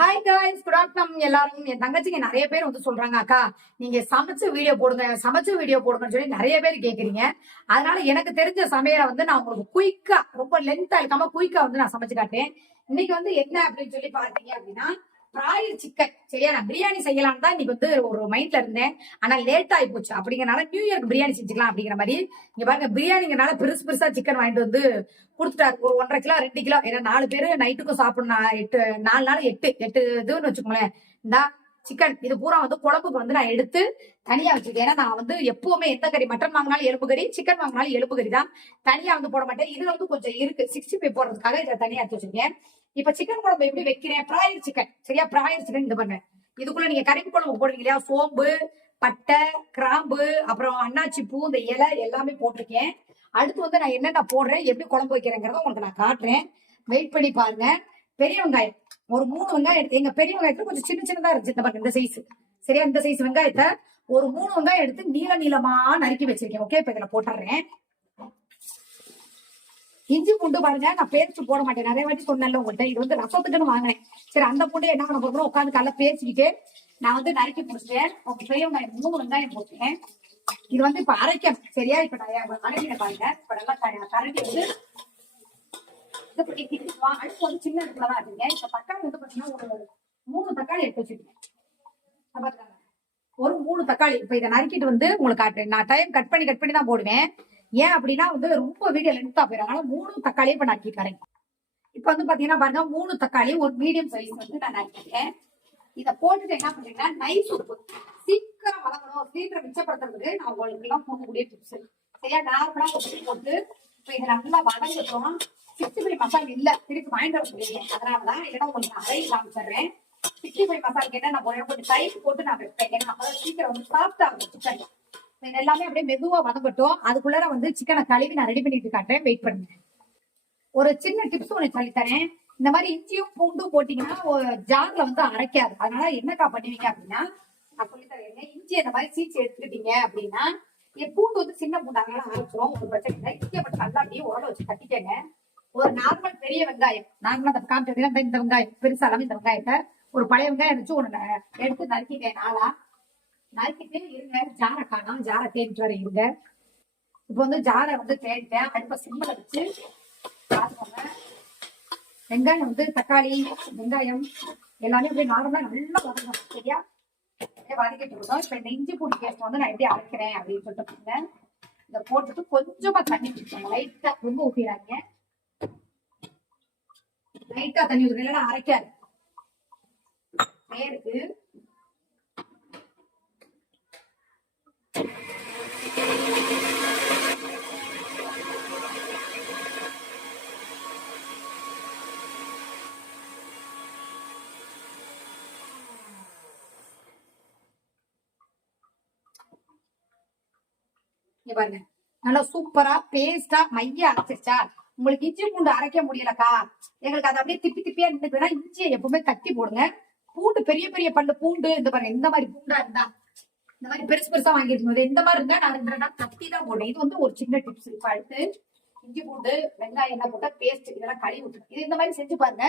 Hi guys, good afternoon எல்லாரும். என் தங்கச்சிங்க நிறைய பேர் வந்து சொல்றாங்க, அக்கா நீங்க சமைச்ச வீடியோ போடுங்க சமைச்ச வீடியோ சொல்லி நிறைய பேர் கேக்குறீங்க. அதனால எனக்கு தெரிஞ்ச சமையலை வந்து நான் உங்களுக்கு குயிக்கா, ரொம்ப லென்த்தா இருக்காம குயிக்கா வந்து நான் சமைச்சு காட்டேன். இன்னைக்கு வந்து என்ன அப்படின்னு சொல்லி பாத்தீங்க அப்படின்னா, பிராயர் சிக்கன். சரியா, நான் பிரியாணி செய்யலாம்னு தான் இன்னைக்கு வந்து ஒரு மைண்ட்ல இருந்தேன். ஆனா லேட் ஆகி போச்சு. அப்படிங்கறனால நியூ இயர்க்கு பிரியாணி செஞ்சுக்கலாம் அப்படிங்கிற மாதிரி. இங்க பாருங்க, பிரியாணிங்கனால பெருசு பெருசா சிக்கன் வாங்கிட்டு வந்து கொடுத்துட்டாரு. ஒரு 1,5 கிலோ 2 கிலோ. ஏன்னா 4 பேரு நைட்டுக்கும் சாப்பிடணும். 4 நாள் 8 இதுன்னு வச்சுக்கோங்களேன். இந்த சிக்கன் இது பூரா வந்து குழம்புக்கு வந்து நான் எடுத்து தனியா வச்சிருக்கேன். ஏன்னா நான் வந்து எப்பவுமே எந்த கறி, மட்டன் வாங்கினாலும் எலும்பு கறி, சிக்கன் வாங்கினாலும் எலும்பு கறி தான். தனியா வந்து போட மாட்டேன். இதுல வந்து கொஞ்சம் இருக்கு 65 போடுறதுக்காக இதை தனியா எடுத்து வச்சிருக்கேன். இப்ப சிக்கன் குழம்பு எப்படி வைக்கிறேன்? Fryer chicken. சரியா, பிராயர் சிக்கன் இது பண்ணேன். இதுக்குள்ள நீங்க கறி குழம்பு போடுவீங்க இல்லையா, சோம்பு, பட்டை, கிராம்பு, அப்புறம் அன்னாச்சி பூ, இந்த இலை எல்லாமே போட்டிருக்கேன். அடுத்து வந்து நான் என்னென்ன போடுறேன், எப்படி குழம்பு வைக்கிறேங்கிறத உங்களுக்கு நான் காட்டுறேன். வெயிட் பண்ணி பாருங்க. பெரிய வெங்காயம் ஒரு 3 வெங்காயம் எடுத்து, எங்க பெரிய வெங்காயத்துல கொஞ்சம் சின்ன சின்னதா இருந்துச்சு இந்த சைஸ். சரியா, இந்த சைஸ் வெங்காயத்தை ஒரு 3 வெங்காயம் எடுத்து நீளமா நறுக்கி வச்சிருக்கேன். ஓகே, இப்ப இதுல போட்டுறேன். இஞ்சி பூண்டு பாருங்க, நான் பேஸ்ட் போட மாட்டேன். நிறைய வாட்டி சொன்னேன்ல உங்கள்கிட்ட, இது வந்து ரசத்துக்குன்னு வாங்கினேன். சரி, அந்த பூண்டு என்ன பண்ண போறோம், உட்காந்து கல்ல பேசிக்கிட்டு நான் வந்து நறுக்கி முடிச்சிட்டேன். பெரிய வெங்காயம் 3 வெங்காயம் போட்டேன். இது வந்து இப்ப அரைக்கணும். சரியா, இப்ப நான் அரைக்கிறேன் பாருங்க. இப்ப நல்லா கரண்டி வந்து அடுப்பு வந்து சின்ன அடுப்புலதான் இருக்குங்க. இப்ப தக்காளி வந்து பாத்தீங்கன்னா ஒரு 3 தக்காளி எடுத்து வச்சிருக்கேன். ஒரு 3 தக்காளி இப்ப இதை நறுக்கிட்டு வந்து உங்களுக்கு காட்டுறேன். நான் டைம் கட் பண்ணி தான் போடுவேன். ஏன் அப்படின்னா வந்து ரொம்ப வீடியோ லென்த்தா போயிடும். அதனால 3 தக்காளியை இப்ப நறுக்கிக்கிறேன். இப்ப வந்து பாத்தீங்கன்னா பாருங்க, 3 தக்காளி ஒரு மீடியம் சைஸ் வந்து நான் நறுக்கிட்டேன். இதை போட்டுட்டு என்ன பண்றீங்கன்னா, நைஸ் உப்பு. சீக்கிரம் வளர்க்கணும், சீக்கிரம் மிச்சப்படுத்துறதுக்கு நான் உங்களுக்கு எல்லாம் போகக்கூடிய டிப்ஸ். சரியா, நார்மலா உப்பு போட்டு இப்ப இதை நல்லா வதங்கட்டும். 65 மசாலா இல்ல, திருப்பி வாங்கிட்டு வர முடியும். அதனாலதான் இல்லைன்னா உங்களுக்கு நான் அரை காமிச்சிடுறேன். 65 மசாலுக்கு என்ன நான் கொஞ்சம் தயிர் போட்டு நான் வைப்பேன். ஏன்னா அப்பதான் சீக்கிரம் வந்து சாஃப்டா இருக்கும் சிக்கன். இது எல்லாமே அப்படியே மெதுவா வதங்கட்டும். அதுக்குள்ளார வந்து சிக்கனை கழுவி நான் ரெடி பண்ணிட்டு காட்டுறேன். வெயிட் பண்ணுங்க. ஒரு சின்ன டிப்ஸ் ஒண்ணு சொல்லித்தரேன். இந்த மாதிரி இஞ்சியும் பூண்டும் போட்டீங்கன்னா ஜார்ல வந்து அரைக்காது. அதனால என்னக்கா பண்ணுவீங்க அப்படின்னா, நான் சொல்லித்தரேன். இஞ்சி இந்த மாதிரி சீச்சு எடுத்துக்கிட்டீங்க அப்படின்னா, பூண்டு வந்து சின்ன பூண்டு அதனால அரைச்சிரும், ஒரு பிரச்சனை இல்லை. இஞ்சியை மட்டும் நல்லா அப்படியே உரல வச்சு கட்டிக்கங்க. ஒரு நார்மல் பெரிய வெங்காயம், நார்மலா அந்த காமிச்சதுன்னா இந்த வெங்காயம் பெருசாலும் இந்த வெங்காயத்தை ஒரு பழைய வெங்காயம் இருந்துச்சு ஒண்ணு எடுத்து நறுக்கிட்டேன். நாளா நறுக்கிட்டு இருங்க. ஜாரை காணும், ஜாரை தேடிட்டு வர இருங்க. இப்ப வந்து ஜாரை வந்து தேடிட்டேன். அடுப்ப சிம்மில் வச்சு பாத்துக்கோங்க. வெங்காயம் வந்து தக்காளி வெங்காயம் எல்லாமே அப்படியே நார்மலா நல்லா வதங்கணும். சரியா, வதக்கிட்டு இருக்கோம். இப்ப இந்த இஞ்சி பூண்டு பேஸ்ட் வந்து நான் எப்படி அரைக்கிறேன் அப்படின்னு சொல்லிட்டு பாருங்க. இதை போட்டுட்டு கொஞ்சமா தண்ணி ஊற்றிக்கோங்க. லைட்டா, ரொம்ப ஊற்றிடாதீங்க. லைட்டா தண்ணி ஊற்றுங்க, இல்லைன்னா அரைக்காது. பேருக்கு பாருங்க, நல்லா சூப்பரா பேஸ்டா மைய அரைச்சிருச்சா. உங்களுக்கு இஞ்சி பூண்டு அரைக்க முடியலக்கா, எங்களுக்கு அதை அப்படியே திப்பி திப்பியா நின்றுதுன்னா இஞ்சியை எப்பவுமே தட்டி போடுங்க. பூண்டு பெரிய பெரிய பல்லு பூண்டு இந்த பாருங்க, இந்த மாதிரி பூண்டா இருந்தா, இந்த மாதிரி பெருசு பெருசா வாங்கிட்டு இந்த மாதிரி இருந்தா நான் 2 நாள் தட்டி தான் போடுறேன். இது வந்து ஒரு சின்ன டிப்ஸ். இப்ப அடுத்து இஞ்சி பூண்டு வெங்காயம் என்ன போட்டா பேஸ்ட் இதெல்லாம் கழுவி விட்டுருக்கேன். இது இந்த மாதிரி செஞ்சு பாருங்க.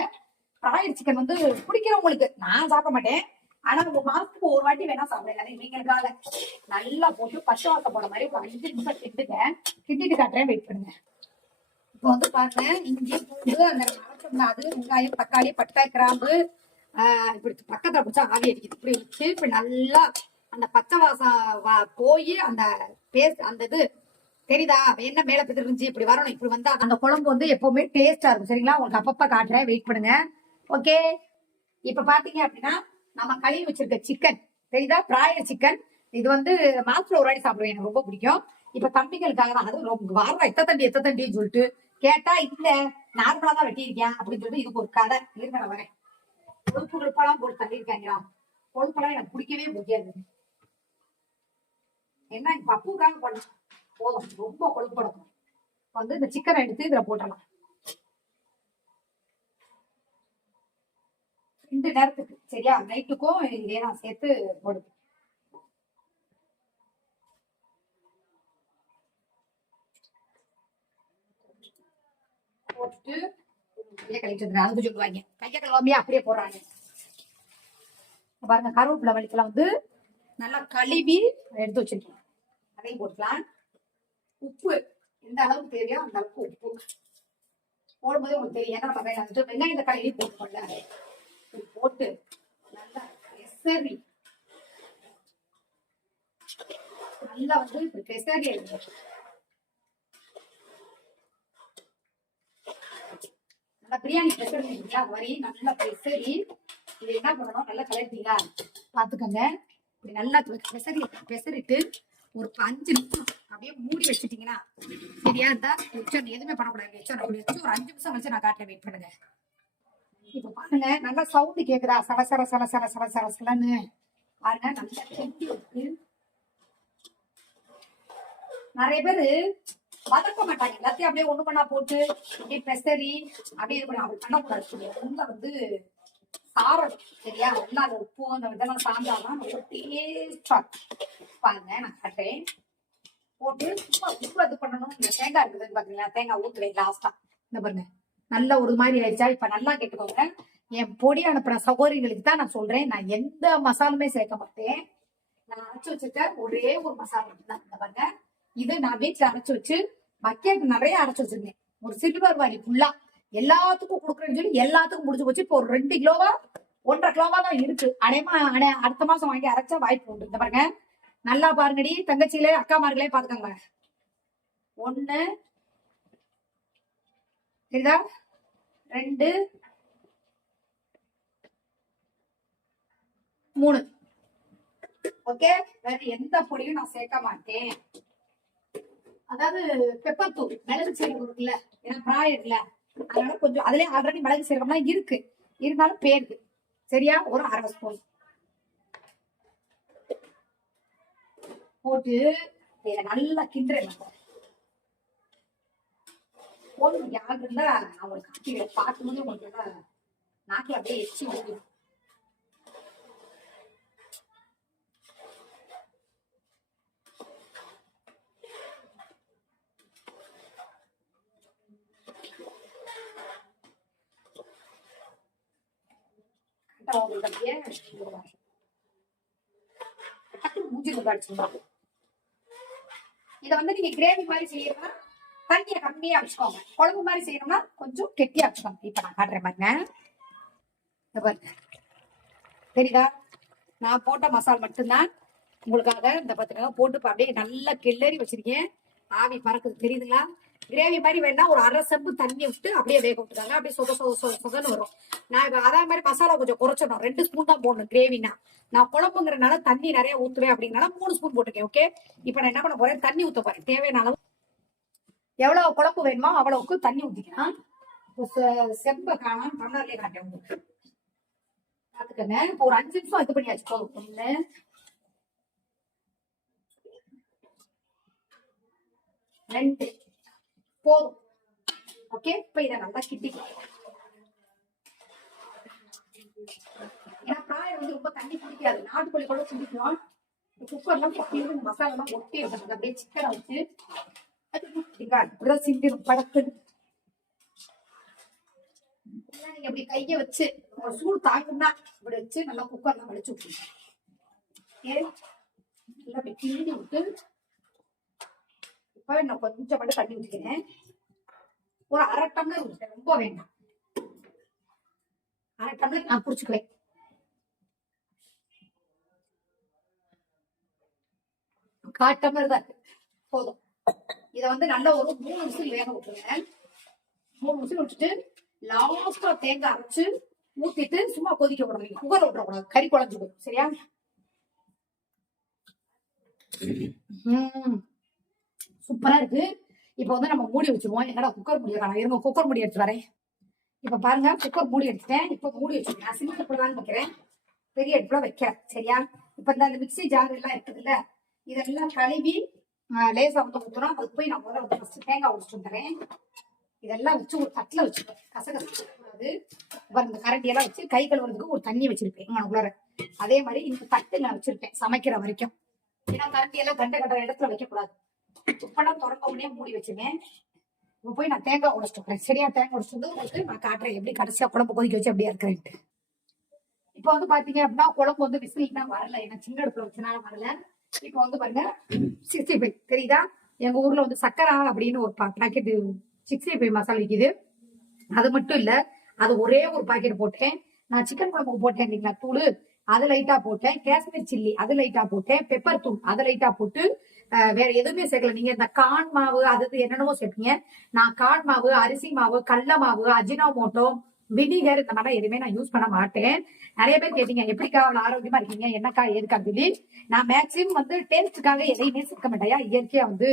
பிராயர் சிக்கன் வந்து பிடிக்கிறவங்களுக்கு, நான் சாப்பிட மாட்டேன், ஆனா உங்க மாசத்துக்கு ஒரு வாட்டி வேணா சாப்பிடுங்க. இவங்களுக்காக நல்லா போட்டு பச்சை வாசம் போட மாதிரி ஒரு 5 நிமிஷம் கிட்டுங்க. கிட்டிட்டு காட்டுறேன். வெயிட் பண்ணுங்க. இப்போ வந்து பாருங்க, இஞ்சி பூண்டு அந்த அரைச்சோம்னா அது வெங்காயம் தக்காளி பட்டை கிராம்பு இப்படி பக்கத்துல பிடிச்சா ஆவி அடிக்குது. இப்படி வச்சு இப்ப நல்லா அந்த பச்சை வாசம் போய் அந்த பேஸ்ட் அந்த இது தெரியுதா, என்ன மேல பிதிர்ந்து இப்படி வரணும். இப்படி வந்தா அந்த குழம்பு வந்து எப்பவுமே டேஸ்டா இருக்கும். சரிங்களா, உங்களுக்கு அப்பப்ப காட்டுறேன். வெயிட் பண்ணுங்க. ஓகே, இப்ப பாத்தீங்க அப்படின்னா நம்ம கழுவி வச்சிருக்க சிக்கன் தெரியுதா, பிராயர் சிக்கன். இது வந்து மாசத்துல ஒரு வாட்டி சாப்பிடுவேன், எனக்கு ரொம்ப பிடிக்கும். இப்ப தம்பிகளுக்காக தான். அது ரொம்ப வாரம் எத்த தண்டின்னு சொல்லிட்டு கேட்டா இல்ல நார்மலா தான் வெட்டியிருக்கேன் அப்படின்னு சொல்லிட்டு இதுக்கு ஒரு கதை இருக்கிற வரேன். கொழுப்பு கொழுப்பெல்லாம் போட்டு தள்ளியிருக்காங்களா, கொழுப்பெல்லாம் எனக்கு பிடிக்கவே பிடிக்காது. என்ன பப்புக்காக பண்ண போதும், ரொம்ப கொழுப்படும். வந்து இந்த சிக்கனை எடுத்து இதுல போட்டலாம். 2 நேரத்துக்கு. சரியா, நைட்டுக்கும் இதே நான் சேர்த்து போடுவேன். போட்டுட்டு கையை கழிச்சு அது சொல்லுவாங்க, கையை கழுவாமையா அப்படியே போடுறாங்க. பாருங்க கருவேப்பிலை வலிக்கலாம் வந்து நல்லா கழுவி எடுத்து வச்சிருக்கேன், அதையும் போட்டுக்கலாம். உப்பு எந்த அளவுக்கு தேவையோ அந்த அளவுக்கு உப்பு போடும்போது உங்களுக்கு தெரியும். ஏன்னா நம்ம வெங்காயம் தக்காளி போட்டுக்கொள்ள போட்டு நல்லா பெசரி நல்லா வந்து பெசரி எடுக்கணும். நல்லா பிரியாணி பெசரி அது மாதிரி நல்லா பெசரி இது என்ன பண்ணணும், நல்லா கலர்த்தீங்களா பாத்துக்கோங்க. இப்படி நல்லா பெசரிட்டு ஒரு 5 நிமிஷம் அப்படியே மூடி வச்சுட்டீங்கன்னா சரியா இருந்தா எதுவுமே பண்ணக்கூடாது. வச்சு ஒரு 5 நிமிஷம் கழிச்சு நான் காட்டுறேன், வெயிட் பண்ணுங்க. இப்ப பாருங்க நல்லா சவுண்டு கேக்குதா, சல சல சல சல சல சல சலன்னு பாருங்க. நல்லா கெட்டி விட்டு நிறைய பேரு வதக்க மாட்டாங்க, எல்லாத்தையும் அப்படியே ஒண்ணு பண்ணா போட்டு அப்படியே பெசரி அப்படியே அப்படி பண்ணக்கூடாது. ரொம்ப வந்து சாரம் சரியா, நல்லா அந்த உப்பு அந்த இதெல்லாம் சாந்தாதான் ரொம்ப டேஸ்டா பாருங்க. நான் காட்டுறேன் போட்டு சும்மா உப்பு இது பண்ணணும். இந்த தேங்காய் இருக்குதுன்னு பாத்தீங்களா, தேங்காய் ஊத்துவேன் லாஸ்டா. இந்த பாருங்க நல்ல ஒரு மாதிரி ஆயிடுச்சா. இப்ப நல்லா கேட்டுக்கோங்க, என் பொடி அனுப்புற சகோதரிகளுக்கு தான் நான் சொல்றேன், நான் எந்த மசாலுமே சேர்க்க மாட்டேன். நான் அரைச்சு வச்சுக்க ஒரே ஒரு மசாலா தான். இந்த பாருங்க இது நான் வீட்டுல அரைச்சு வச்சு பக்கெட் நிறைய அரைச்சு வச்சிருந்தேன். ஒரு சில்வர் வாலி ஃபுல்லா எல்லாத்துக்கும் கொடுக்குறேன்னு சொல்லி எல்லாத்துக்கும் முடிஞ்சு போச்சு. இப்போ ஒரு 2 கிலோவா 1.5 கிலோவா தான் இருக்கு. அடுத்த மாசம் வாங்கி அரைச்சா வாய்ப்பு உண்டு. இந்த பாருங்க நல்லா பாருங்கடி தங்கச்சியிலே அக்காமார்களே பாத்துக்கோங்க. 1 சரிதா, 2 3. ஓகே, வேற எந்த பொடியும் நான் சேர்க்க மாட்டேன். அதாவது பெப்பர் தூள் மிளகு சீரகம் இருக்குல்ல, ஏன்னா பிராயம் இல்ல அதனால கொஞ்சம் அதுலயே ஆல்ரெடி மிளகு சீரகம்லாம் இருக்கு, இருந்தாலும் பேருக்கு சரியா ஒரு 1/2 ஸ்பூன் போட்டு இதை நல்லா கிண்டுறேன். போதும் யாரு இருந்தா அவங்களுக்கு காட்டி பார்க்கும்போது உங்களுக்கு நாக்கி அப்படியே எச்சி முடியும். இத வந்து நீங்க கிரேவி மாதிரி செய்யணும்னா தண்ணியை கம்மியா வச்சுக்கோங்க, குழம்பு மாதிரி செய்யணும்னா கொஞ்சம் கெட்டியா வச்சுக்கோங்க. இப்ப நான் காட்டுறேன் பாருங்க, தெரியுதா நான் போட்ட மசால் மட்டும்தான் உங்களுக்காக. இந்த பாத்துக்காக போட்டு அப்படியே நல்லா கிளறி வச்சிருக்கேன், ஆவி பறக்குது தெரியுதுங்களா. கிரேவி மாதிரி வேணா ஒரு 1/2 செம்பு தண்ணி விட்டு அப்படியே வேக விட்டுருக்காங்க, அப்படியே சொகன்னு வரும். நான் இப்ப அதே மாதிரி மசாலா கொஞ்சம் குறைச்சிடணும், 2 ஸ்பூன் தான் போடணும் கிரேவினா. நான் குழம்புங்கிறனால தண்ணி நிறைய ஊத்துவேன் அப்படிங்கனால 3 ஸ்பூன் போட்டுக்கேன். ஓகே, இப்ப நான் என்ன பண்ண போறேன், தண்ணி ஊத்த போறேன். தேவையான அளவு எவ்வளவு குழம்பு வேணுமோ அவ்வளவுக்கு தண்ணி ஊத்திக்கலாம். செம்ப காணாம டம்ளர்லயே காட்டேன் உங்களுக்கு பாத்துக்கங்க. இப்போ ஒரு 5 நிமிஷம் இது பண்ணியாச்சு போதும். 1 2 போதும். ஓகே, இப்ப இதை நல்லா கிட்டிக்கலாம். ஏன்னா காய் வந்து ரொம்ப தண்ணி குடிக்காது, நாட்டுக்கோழி கூட குடிக்கும். குக்கர்லாம் கொட்டி மசாலா எல்லாம் ஒட்டி வைக்கிறது, அப்படியே சிக்கனை வச்சு சிந்திரும் படத்து. நீங்க அப்படி கைய வச்சு சூடு தாக்குன்னா இப்படி வச்சு நல்லா குக்கர்ல வடிச்சு விட்டுருங்க. நல்லா அப்படி கிண்டி விட்டு இப்ப நான் கொஞ்சம் மட்டும் தண்ணி ஊற்றிக்கிறேன். ஒரு 1/2 டம்ளர் ஊற்றிட்டேன், ரொம்ப வேண்டாம். 1/2 டம்ளர் நான் குடிச்சுக்குவேன். கால் டம்ளர் தான் போதும். இதை வந்து நல்லா ஒரு 3 விசில் வேக விட்டுருங்க. 3 விசில் விட்டுட்டு லாஸ்டா தேங்காய் அரைச்சு ஊத்திட்டு சும்மா கொதிக்க விடணும். குக்கர் விட்டுறக்கூடாது, கறி குழஞ்சு போயிடும் சரியா. சூப்பரா இருக்கு. இப்ப வந்து நம்ம மூடி வச்சிருவோம். என்னடா குக்கர் மூடி வேணாம், இருங்க குக்கர் மூடி எடுத்து வரேன். இப்ப பாருங்க குக்கர் மூடி எடுத்துட்டேன். இப்ப மூடி வச்சிருக்கேன். நான் சின்ன அடுப்புலதான் வைக்கிறேன், பெரிய அடுப்புல வைக்கிறேன் சரியா. இப்ப இந்த மிக்சி ஜார் எல்லாம் இருக்குதுல்ல, இதெல்லாம் கழுவி லேசா வந்து ஊத்துறோம். அதுக்கு போய் நான் முதல்ல வந்து தேங்காய் உடிச்சுட்டு வந்துடுறேன். இதெல்லாம் வச்சு ஒரு தட்டுல வச்சுருவேன், கசகசக்கூடாது. அப்புறம் இந்த கரண்டி எல்லாம் வச்சு கை கழுவுறதுக்கு ஒரு தண்ணி வச்சிருப்பேன் உங்களுக்குள்ளார. அதே மாதிரி இந்த தட்டு நான் வச்சிருப்பேன் சமைக்கிற வரைக்கும். ஏன்னா கரண்டி எல்லாம் கண்ட கண்ட இடத்துல வைக்கக்கூடாது. உப்பெல்லாம் திறக்க உடனே மூடி வச்சிருக்கேன். இப்ப போய் நான் தேங்காய் உடைச்சிட்டு வரேன் சரியா. தேங்காய் உடைச்சிட்டு வந்து உங்களுக்கு நான் காட்டுறேன் எப்படி கடைசியா குழம்பு கொதிக்க வச்சு அப்படியே இருக்கிறேன்ட்டு. இப்ப வந்து பாத்தீங்க அப்படின்னா குழம்பு வந்து விசில்னா வரல, ஏன்னா சின்ன அடுப்புல வச்சனால வரல. இப்ப வந்து பாருங்க 65 தெரியுதா? எங்க ஊர்ல வந்து சக்கரா அப்படின்னு ஒரு பாக்கெட் 65 மசாலா விக்குது. அது மட்டும் இல்ல, அது ஒரே ஒரு பாக்கெட் போட்டேன். நான் சிக்கன் குழம்புக்கு போட்டேன் இல்லைங்களா தூளு, அது லைட்டா போட்டேன். காஷ்மீர் சில்லி அது லைட்டா போட்டேன். பெப்பர் தூள் அது லைட்டா போட்டு வேற எதுவுமே சேர்க்கல. நீங்க இந்த கான் மாவு அது என்னென்னவோ சேர்ப்பீங்க. நான் கான் மாவு, அரிசி மாவு, கடல மாவு, அஜினோமோட்டோ, வினிகர் இந்த மாதிரி எதுவுமே நான் யூஸ் பண்ண மாட்டேன். நிறைய பேர் கேட்டீங்க எப்படிக்கா அவ்வளவு ஆரோக்கியமா இருக்கீங்க, என்னக்கா எதுக்கா சொல்லி. நான் மேக்சிமம் வந்து டேஸ்டுக்காக எதையுமே சேர்க்க மாட்டேயா. இயற்கையா வந்து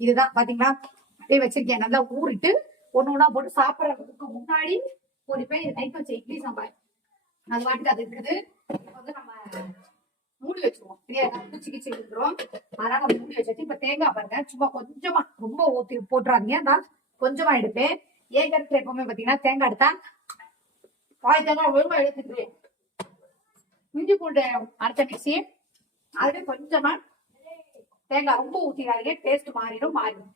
இதுதான் பாத்தீங்களா அப்படியே வச்சிருக்கேன். நல்லா ஊறிட்டு ஒண்ணு ஒண்ணா போட்டு சாப்பிடறதுக்கு முன்னாடி ஒரு பேர் நைட் வச்ச இட்லி சாம்பார் அது வாட்டுக்கு அது இருக்குது. வந்து நம்ம மூடி வச்சிருவோம், பூச்சி கிச்சி விழுந்துரும். அதனால நம்ம மூடி வச்சு இப்ப தேங்காய் பாருங்க, சும்மா கொஞ்சமா, ரொம்ப ஊத்தி போட்டுறாதீங்க. நான் கொஞ்சமா எடுப்பேன். ஏன் கருத்துல எப்பவுமே பாத்தீங்கன்னா தேங்காய் எடுத்தா பாய் தேங்காய் ஒழுங்கா எடுத்துட்டு இஞ்சி பூண்டு அரைச்ச மிக்சி அதுவே கொஞ்சமா தேங்காய் ரொம்ப ஊத்திடாதீங்க, டேஸ்ட் மாறிடும். பாருங்க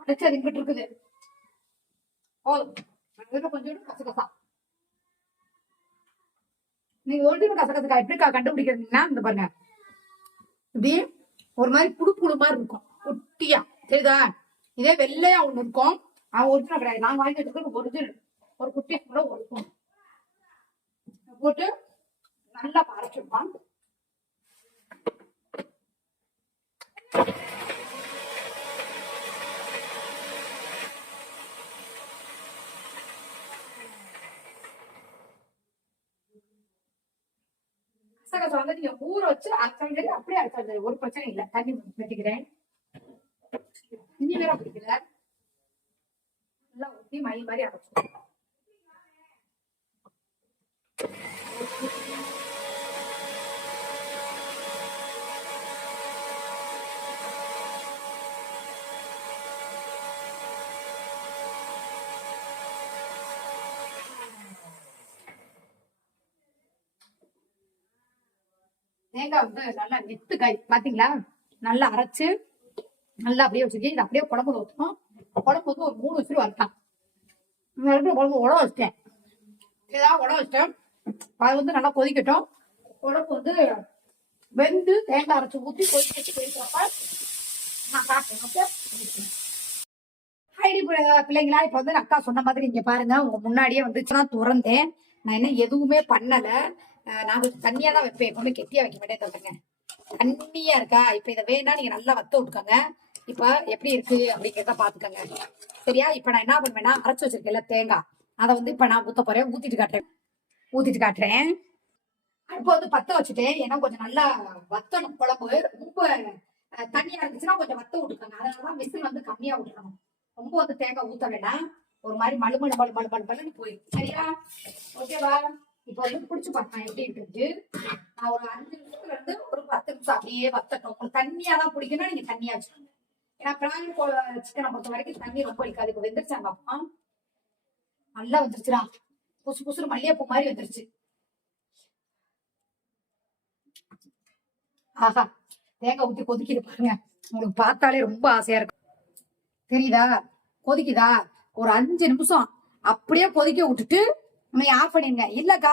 அடைச்சது இங்கிட்டு இருக்குது போதும். கொஞ்சம் கசகசா நீங்க ஒரிஜினல் கசகசக்கா எப்படிக்கா கண்டுபிடிக்கிறீங்கன்னா இந்த பாருங்க, இப்படி ஒரு மாதிரி புழு புழு மாதிரி இருக்கும் குட்டியா, சரிதா? இதே வெள்ளையா ஒண்ணு இருக்கும், அவன் ஒரிஜினல் கிடையாது. நான் வாங்கி வச்சிருக்கேன் ஒரிஜினல். ஒரு குட்டி கூட ஒரு போட்டு நல்லா அரைச்சிருப்பான். கசகசா வந்து நீங்க ஊற வச்சு அரைச்சாலும் சரி, அப்படியே அரைச்சாலும் சரி, ஒரு பிரச்சனை இல்லை. தண்ணி வச்சுக்கிறேன். இஞ்சி வேற பிடிக்கல, நல்லா ஊற்றி மை மாதிரி அரைச்சிடும். தேங்காய் வந்து நல்லா நெத்து காய் பாத்தீங்களா, நல்லா அரைச்சு நல்லா அப்படியே வச்சுக்கி இதை அப்படியே குழம்புல ஊற்றணும். குழம்பு வந்து ஒரு 3 விசில் வரட்டான். குழம்பு உழ வச்சிட்டேன், ஏதாவது உழ வச்சிட்டேன். அது வந்து நல்லா கொதிக்கட்டும். குழம்பு வந்து வெந்து தேங்காய் அரைச்சு ஊற்றி கொதிச்சு கொதிக்கிறப்ப நான் சாப்பிட்டேன். ஹைடி பிள்ளைங்களா, இப்ப வந்து அக்கா சொன்ன மாதிரி இங்க பாருங்க, உங்க முன்னாடியே வந்துச்சுன்னா துறந்தேன். நான் என்ன எதுவுமே பண்ணல. நான் கொஞ்சம் தண்ணியா தான் வைப்பேன், எப்பவுமே கெட்டியா வைக்க மாட்டேன். தவிர்ங்க தண்ணியா இருக்கா. இப்ப இதை வேணா நீங்க நல்லா வத்த விட்டுக்கோங்க. இப்ப எப்படி இருக்கு அப்படிங்கிறத பாத்துக்கோங்க, சரியா? இப்ப நான் என்ன பண்ணுவேன்னா அரைச்சு வச்சிருக்கேன்ல தேங்காய், அதை வந்து இப்ப நான் ஊத்த போறேன். ஊத்திட்டு காட்டுறேன். அடுப்பு வந்து பத்த வச்சுட்டேன், ஏன்னா கொஞ்சம் நல்லா வத்தணும் குழம்பு. ரொம்ப தண்ணியா இருந்துச்சுன்னா கொஞ்சம் வத்த விட்டுக்கோங்க. அதனாலதான் விசில் வந்து கம்மியா விட்டுக்கணும். ரொம்ப வந்து தேங்காய் ஊத்த வேண்டாம், ஒரு மாதிரி மழுமழுன்னு போயிடும், சரியா? ஓகேவா? இப்ப வந்து புடிச்சு பார்த்தேன் எப்படி இருக்கு. நான் ஒரு 5 நிமிஷத்துல இருந்து ஒரு 10 நிமிஷம் அப்படியே வத்தட்டும். உங்களுக்கு தண்ணியா தான் பிடிக்கணும், நீங்க தண்ணியா வச்சுக்கோங்க. ஏன்னா பிராணி சிக்கனை பொறுத்த வரைக்கும் தண்ணி ரொம்ப இருக்காது. இப்ப வெந்துருச்சாங்க அப்பா, நல்லா வந்துருச்சுடா, புசு புசுறு மல்லிகைப்பூ மாதிரி வந்துருச்சு. ஆஹா, தேங்காய் ஊத்தி கொதிக்கிது பாருங்க, உங்களுக்கு பார்த்தாலே ரொம்ப ஆசையா இருக்கு, தெரியுதா? கொதிக்குதா? ஒரு 5 நிமிஷம் அப்படியே கொதிக்க விட்டுட்டு நீங்க ஆஃப் பண்ணிடுங்க. இல்லக்கா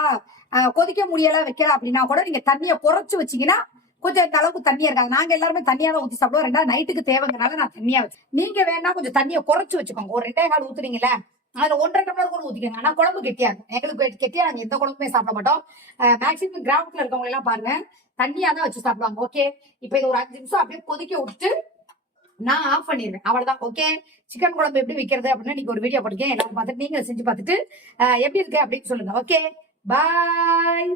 கொதிக்க முடியல வைக்கல அப்படின்னா கூட நீங்க தண்ணியை குறைச்சு வச்சீங்கன்னா கொஞ்சம் இந்த அளவுக்கு தண்ணியா இருக்காது. நாங்க எல்லாருமே தண்ணியா தான் ஊத்தி சாப்பிடுவோம். 2 நைட்டுக்கு தேவைங்கிறனால நான் தண்ணியா வச்சு, நீங்க வேணா கொஞ்சம் தண்ணியை குறைச்சு வச்சுக்கோங்க. ஒரு 2.25 ஊத்துறீங்களே, அதுல 1.5 டம்ளர் கூட ஊத்திக்கோங்க. ஆனா குழம்பு கெட்டியா இருக்கும். எங்களுக்கு கெட்டியா நாங்க எந்த குழம்புமே சாப்பிட மாட்டோம். மேக்சிமம் கிராமத்துல இருக்கவங்க எல்லாம் பாருங்க தண்ணியா தான் வச்சு சாப்பிடுவாங்க. ஓகே, இப்ப இது ஒரு 5 நிமிஷம் அப்படியே கொதிக்க விட்டுட்டு நான் ஆஃப் பண்ணிடுறேன், அவ்வளவுதான். ஓகே, சிக்கன் குழம்பு எப்படி வைக்கிறது அப்படின்னு நீங்க ஒரு வீடியோ போட்டுக்கேன், எல்லாரும் பார்த்துட்டு நீங்க செஞ்சு பார்த்துட்டு எப்படி இருக்கு அப்படின்னு சொல்லுங்க. ஓகே, பாய்.